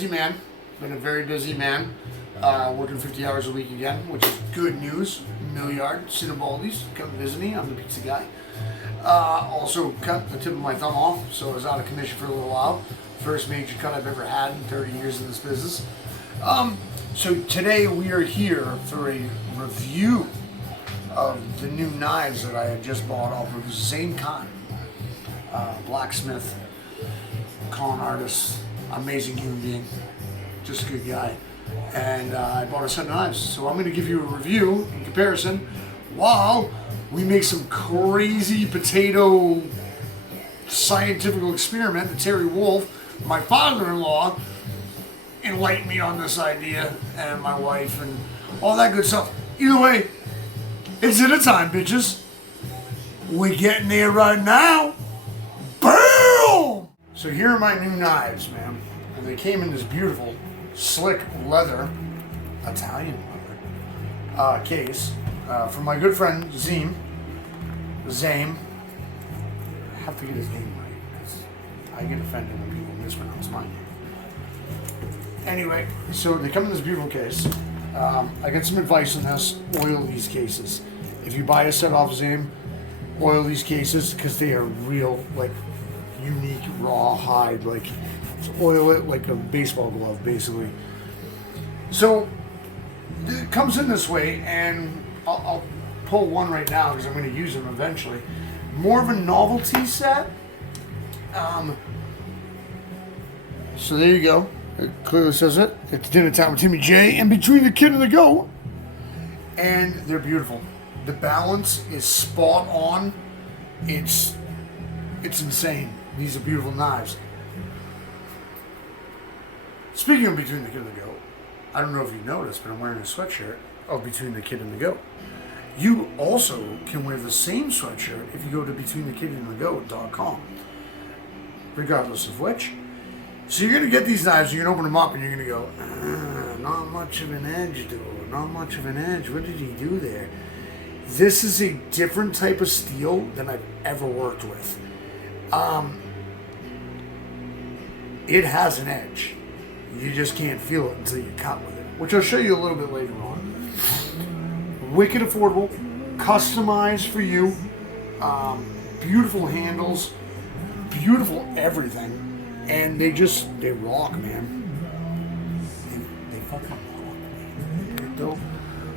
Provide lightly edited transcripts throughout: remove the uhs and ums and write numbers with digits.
busy man. Been a very busy man. Working 50 hours a week again, which is good news. Milliard, Cinnabaldi's, come visit me. I'm the pizza guy. Also cut the tip of my thumb off, so I was out of commission for a little while. First major cut I've ever had in 30 years in this business. So today we are here for a review of the new knives that I had just bought off of Zane Khan, blacksmith, con artist, amazing human being, just a good guy. And I bought a set of knives, so I'm going to give you a review in comparison while we make some crazy potato scientific experiment that Terry Wolf, my father-in-law, enlightened me on this idea, and my wife, and all that good stuff. Either way, it's dinner time, bitches. We're getting there right now. Boom! So here are my new knives, man. And they came in this beautiful, slick leather, Italian leather, case from my good friend Zane. I have to get his name right because I get offended when people mispronounce my name. Anyway, so they come in this beautiful case. I got some advice on this. Oil these cases. If you buy a set off Zane, oil these cases because they are real, like, unique raw hide. Like, oil it like a baseball glove, basically. So it comes in this way, and I'll pull one right now because I'm going to use them eventually. More of a novelty set. So there you go. It clearly says it. It's dinner time with Timmy J and Between the Kid and the Goat. And they're beautiful. The balance is spot on. It's insane. These are beautiful knives. Speaking of Between the Kid and the Goat, I don't know if you noticed, but I'm wearing a sweatshirt of Between the Kid and the Goat. You also can wear the same sweatshirt if you go to BetweenTheKidAndTheGoat.com. Regardless of which. So you're going to get these knives, you're going to open them up, and you're going to go, not much of an edge, dude. Not much of an edge. What did he do there? This is a different type of steel than I've ever worked with. It has an edge. You just can't feel it until you cut with it, which I'll show you a little bit later on. Wicked affordable, customized for you, beautiful handles, beautiful everything. And they rock, man. They fucking rock, man. They're dope.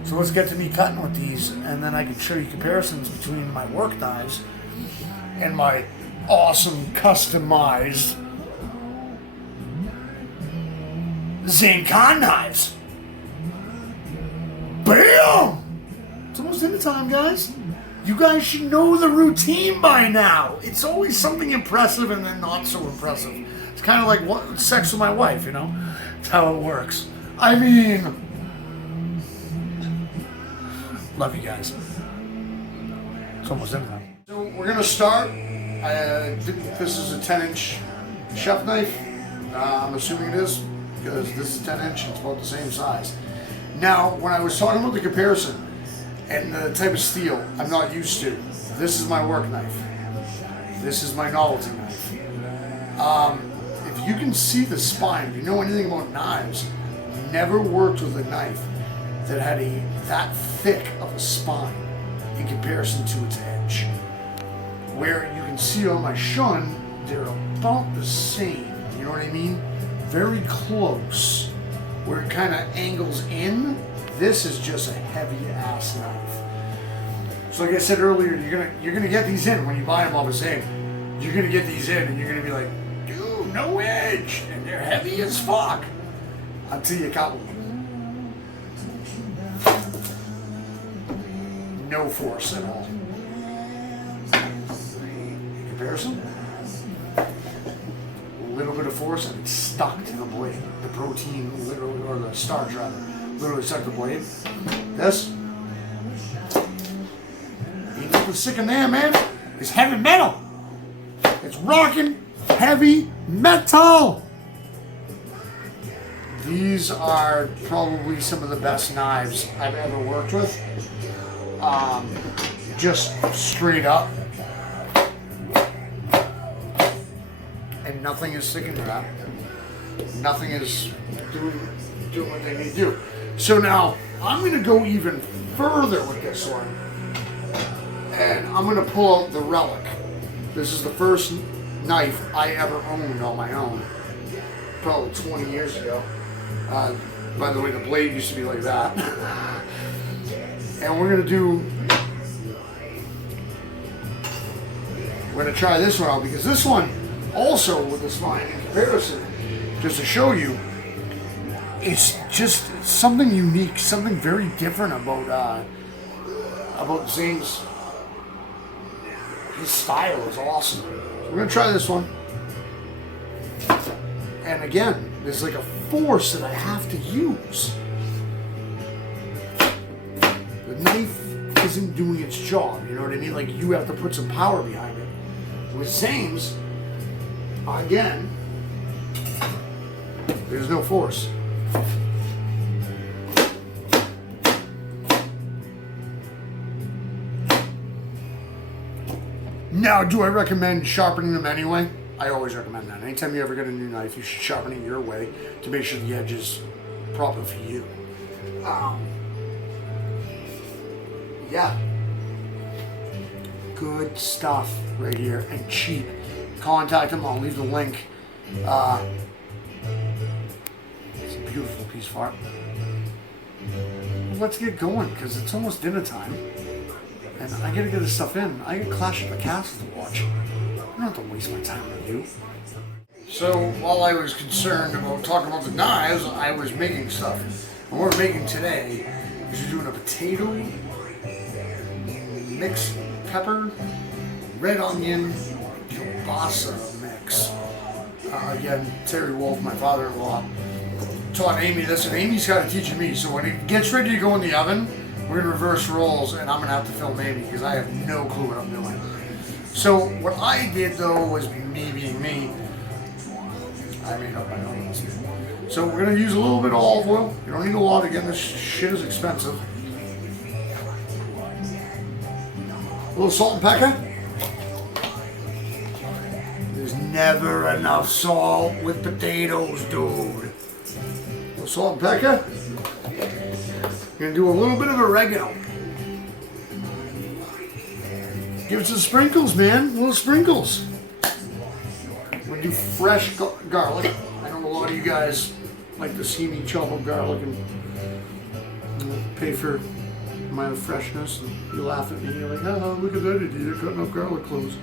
So let's get to me cutting with these, and then I can show you comparisons between my work knives and my awesome customized Zane Khan knives. Bam! It's almost dinner time, guys. You guys should know the routine by now. It's always something impressive and then not so impressive. It's kind of like sex with my wife, you know? It's how it works. I mean, love you guys. It's almost dinner time. So we're going to start. This is a 10-inch chef knife. I'm assuming it is, because this is 10-inch. It's about the same size. Now, when I was talking about the comparison and the type of steel I'm not used to, this is my work knife. This is my novelty knife. If you can see the spine, if you know anything about knives, never worked with a knife that had that thick of a spine in comparison to its edge. Where you can see on my shun, they're about the same. You know what I mean? Very close. Where it kind of angles in, this is just a heavy ass knife. So like I said earlier, you're gonna get these in when you buy them off of Zane. You're gonna get these in and you're gonna be like, dude, no edge, and they're heavy as fuck. Until you cut one. No force at all. In comparison, a little bit of force and it's stuck to the blade. The protein, literally, or the starch rather, literally stuck to the blade. This, ain't nothing sick in there, man. It's heavy metal. It's rocking heavy metal. These are probably some of the best knives I've ever worked with. Just straight up. And nothing is sticking to that. nothing is doing what they need to do. So now I'm going to go even further with this one, and I'm going to pull out the Relic. This is the first knife I ever owned on my own, probably 20 years ago. By the way, the blade used to be like that. And we're going to try this one out, because this one also with the spine in comparison, just to show you, it's just something unique, something very different about Zane's. His style is awesome. So we're gonna try this one. And again, there's like a force that I have to use. The knife isn't doing its job, you know what I mean? Like, you have to put some power behind it. With Zane's, again, there's no force. Now, do I recommend sharpening them anyway? I always recommend that. Anytime you ever get a new knife, you should sharpen it your way to make sure the edge is proper for you. Yeah. Good stuff right here, and cheap. Contact them, I'll leave the link. It's a beautiful piece of art. Well, let's get going, because it's almost dinner time. And I gotta get this stuff in. I got Clash of the Castle to watch. I don't have to waste my time with you. So, while I was concerned about talking about the knives, I was making stuff. And what we're making today is we're doing a potato, mixed pepper, red onion, kielbasa mix. Again, Terry Wolf, my father-in-law, taught Amy this, and Amy's kind of teaching me. So when it gets ready to go in the oven, we're going to reverse roles, and I'm going to have to film Amy because I have no clue what I'm doing. So what I did, though, was me being me. I made up my own recipe. So we're going to use a little bit of olive oil. You don't need a lot. Again, this shit is expensive. A little salt and pepper. There's never enough salt with potatoes, dude. A little salt and pepper. We're gonna do a little bit of oregano. Give it some sprinkles, man. Little sprinkles. We're gonna do fresh garlic. I know a lot of you guys like to see me chop up garlic and pay for my freshness, and you laugh at me. You're like, oh, look at that idiot, you're cutting up garlic cloves.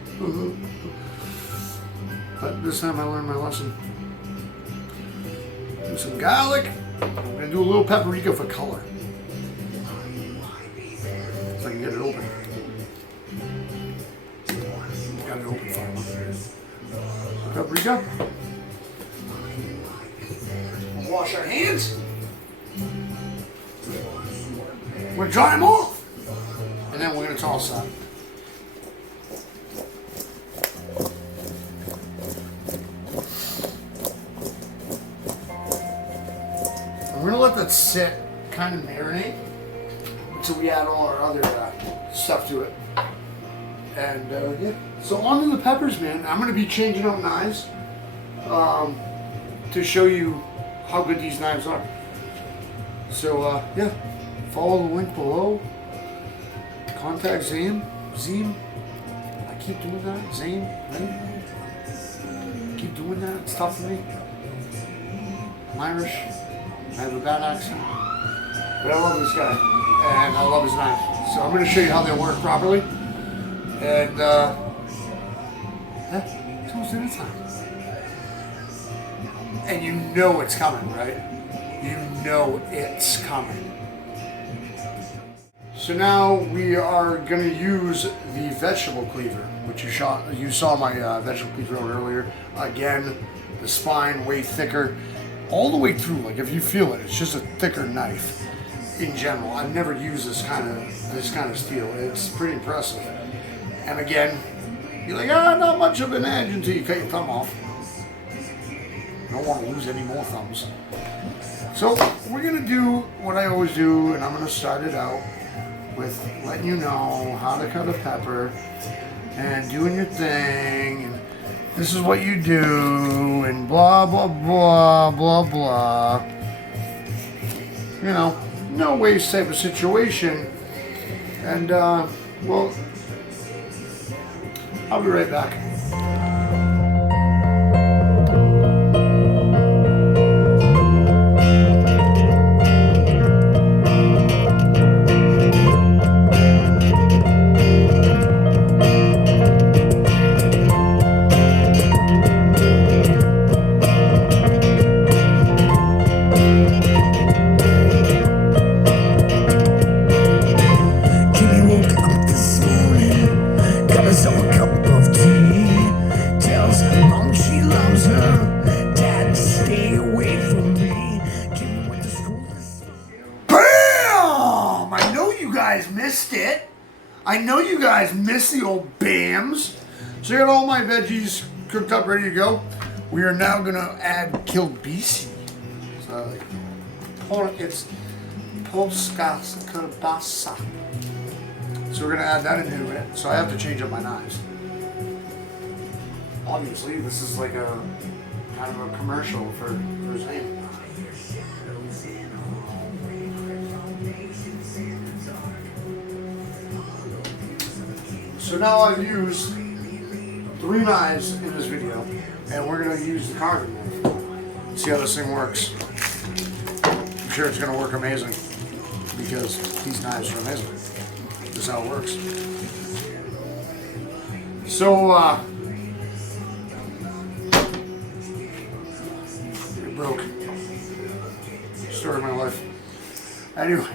But this time I learned my lesson. Do some garlic. I'm gonna do a little paprika for color. If I can get it open. Got it open finally. Paprika. Wash our hands. We're gonna dry them off. And then we're gonna toss that. We're gonna let that sit, kind of marinate, until we add all our other stuff to it. And yeah, so on to the peppers, man. I'm gonna be changing out knives to show you how good these knives are. So yeah, follow the link below. Contact Zane. I keep doing that. Zane, right? Keep doing that. It's tough for me. I'm Irish. I have a bad accent, but I love this guy, and I love his knife. So I'm going to show you how they work properly, and yeah, it's almost dinner time. And you know it's coming, right? You know it's coming. So now we are going to use the vegetable cleaver, which you saw my vegetable cleaver out earlier. Again, the spine way thicker. All the way through, like if you feel it, it's just a thicker knife in general. I've never used this kind of steel. It's pretty impressive. And again, you're like, not much of an edge until you cut your thumb off. You don't want to lose any more thumbs. So we're gonna do what I always do, and I'm gonna start it out with letting you know how to cut a pepper and doing your thing. And this is what you do, and blah, blah, blah, blah, blah. You know, no waste type of situation. And, well, I'll be right back. Missed it. I know you guys missed the old BAMs. So I got all my veggies cooked up, ready to go. We are now gonna add kilbisi. So it's polska kielbasa. So we're gonna add that into it. So I have to change up my knives. Obviously, this is like a kind of a commercial for Zame. So now I've used 3 knives in this video, and we're going to use the carving knife. See how this thing works. I'm sure it's going to work amazing, because these knives are amazing. This is how it works. So, it broke. Story of my life. Anyway.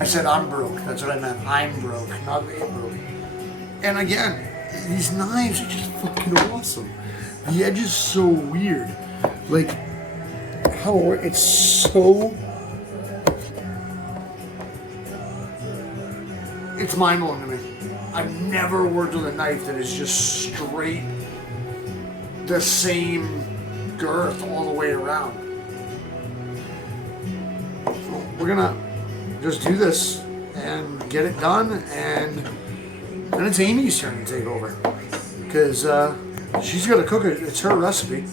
I said I'm broke. That's what I meant. I'm broke, not it broke. And again, these knives are just fucking awesome. The edge is so weird. Like, how it's so... It's mind-blowing to me. I've never worked with a knife that is just straight the same girth all the way around. So we're gonna just do this and get it done, and then it's Amy's turn to take over, because she's got to cook it. It's her recipe.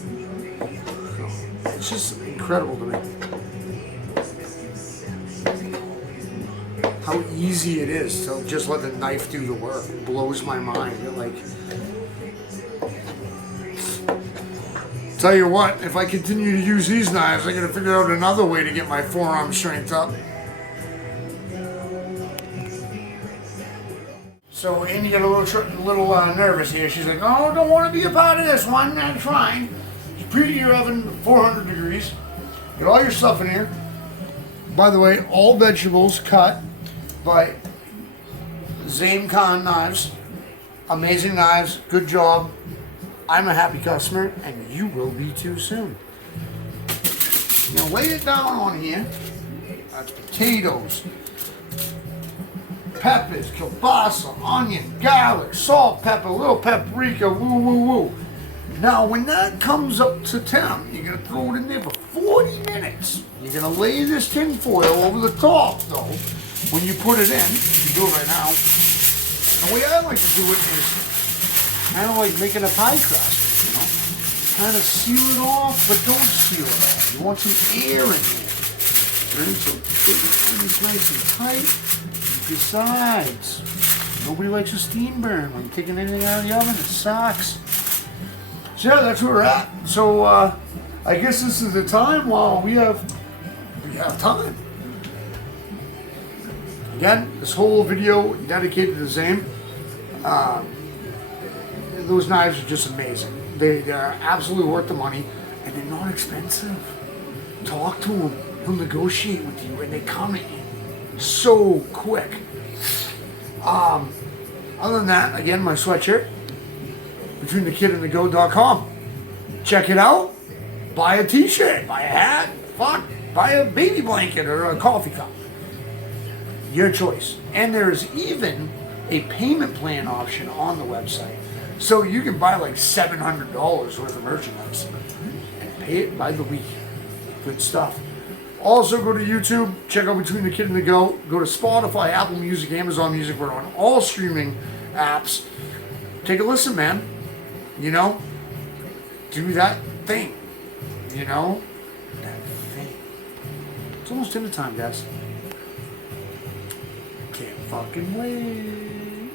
It's just incredible to me how easy it is to just let the knife do the work. It blows my mind. Tell you what, if I continue to use these knives, I got to figure out another way to get my forearm strength up. So Amy got a little nervous here. She's like, "Oh, don't want to be a part of this one. That's fine. Just preheat your oven to 400 degrees. Get all your stuff in here. By the way, all vegetables cut by Zame Khan knives. Amazing knives. Good job. I'm a happy customer, and you will be too soon. Now lay it down on here. That's potatoes, peppers, kielbasa, onion, garlic, salt, pepper, little paprika, woo, woo, woo. Now, when that comes up to temp, you're going to throw it in there for 40 minutes. You're going to lay this tin foil over the top, though, when you put it in. You can do it right now. And the way I like to do it is kind of like making a pie crust, you know? Kind of seal it off, but don't seal it off. You want some air in here. Right? So it's nice and tight. Besides, nobody likes a steam burn when you're taking anything out of the oven. It sucks. So yeah, that's where we're at. So I guess this is the time while we have time. Again, this whole video dedicated to Zame. Those knives are just amazing. They're absolutely worth the money, and they're not expensive. Talk to him. He'll negotiate with you, and they come in so quick. Other than that, again, my sweatshirt, BetweenTheKidAndTheGoat.com. Check it out. Buy a t-shirt, buy a hat, fuck, buy a baby blanket or a coffee cup. Your choice. And there is even a payment plan option on the website. So you can buy like $700 worth of merchandise and pay it by the week. Good stuff. Also, go to YouTube, check out Between the Kid and the Goat. Go to Spotify, Apple Music, Amazon Music. We're on all streaming apps. Take a listen, man. You know? Do that thing. You know? That thing. It's almost dinner time, guys. Can't fucking wait.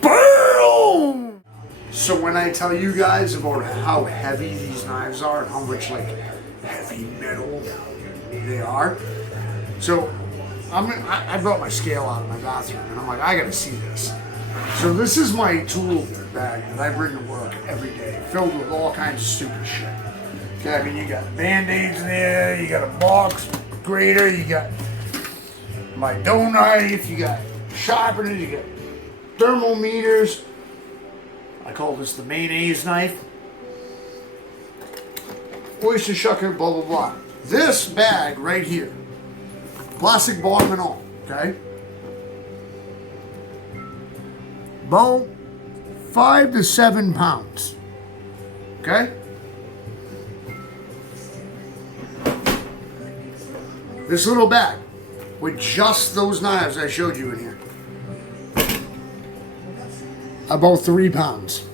Boom! So when I tell you guys about how heavy these knives are and how much like heavy metal they are, so I brought my scale out of my bathroom and I'm like, I gotta see this. So this is my tool bag that I bring to work every day, filled with all kinds of stupid shit. Okay, I mean, you got Band-Aids in there, you got a box grater, you got my dough knife, you got sharpeners, you got thermometers. I call this the mayonnaise knife. Oyster shucker, blah, blah, blah. This bag right here, plastic bottom and all, okay? About 5 to 7 pounds, okay? This little bag with just those knives I showed you in here, about 3 pounds.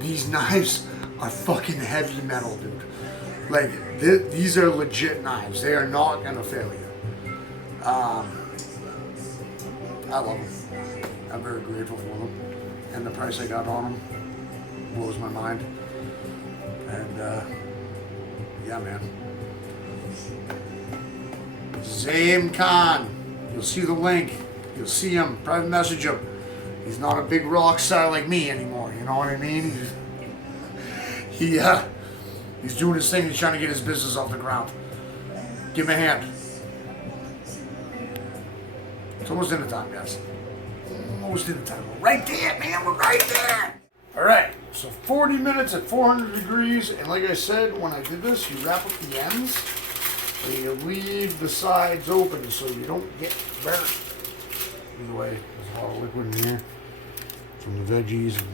These knives are fucking heavy metal, dude. Like, these are legit knives. They are not gonna fail you. I love them. I'm very grateful for them. And the price I got on them blows my mind. And, yeah, man. Zaim Khan. You'll see the link. You'll see him. Private message him. He's not a big rock star like me anymore. You know what I mean? He's doing his thing. He's trying to get his business off the ground. Give him a hand. It's almost dinner time, guys. Almost dinner time. We're right there, man. We're right there. All right. So 40 minutes at 400 degrees. And like I said, when I did this, you wrap up the ends. And you leave the sides open so you don't get burnt. Either way, there's a lot of liquid in here from the veggies. And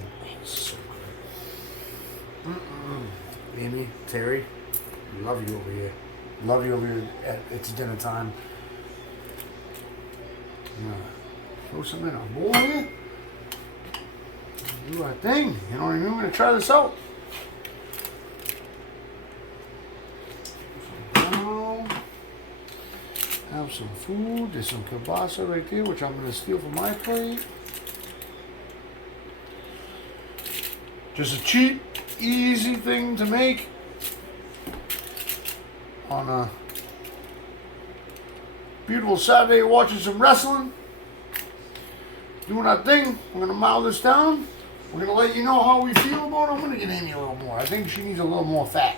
so Amy, Terry, love you over here. Love you over here. It's dinner time. Throw some in a bowl here. Do our thing. You know what I mean? We're going to try this out. Have some food. There's some kielbasa right there, which I'm going to steal from my plate. Just a cheap, easy thing to make on a beautiful Saturday watching some wrestling. Doing our thing. We're going to mow this down. We're going to let you know how we feel about it. I'm going to get Amy a little more. I think she needs a little more fat.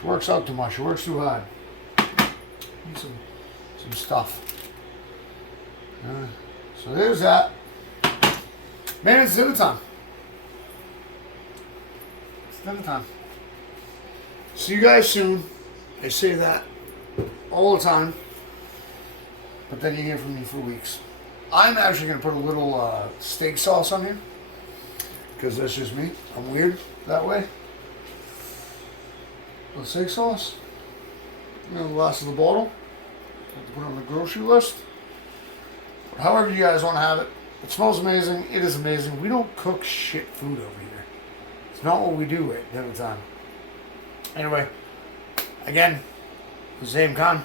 She works out too much. She works too hard. Need some stuff. So there's that. Man, it's dinner time. It's dinner time. See you guys soon. I say that all the time. But then you hear from me for weeks. I'm actually going to put a little steak sauce on here. Because that's just me. I'm weird that way. A little steak sauce. The last of the bottle. Have to put it on the grocery list. But however you guys want to have it. It smells amazing. It is amazing. We don't cook shit food over here. It's not what we do at dinner time. Anyway, again, Zaim Khan,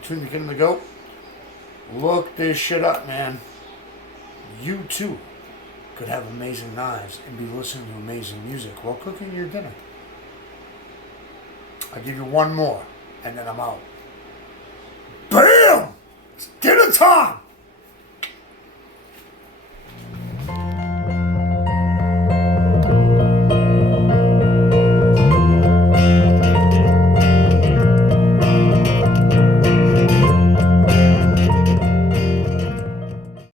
Between the Kid and the Goat. Look this shit up, man. You too could have amazing knives and be listening to amazing music while cooking your dinner. I'll give you one more, and then I'm out. Bam! It's dinner time!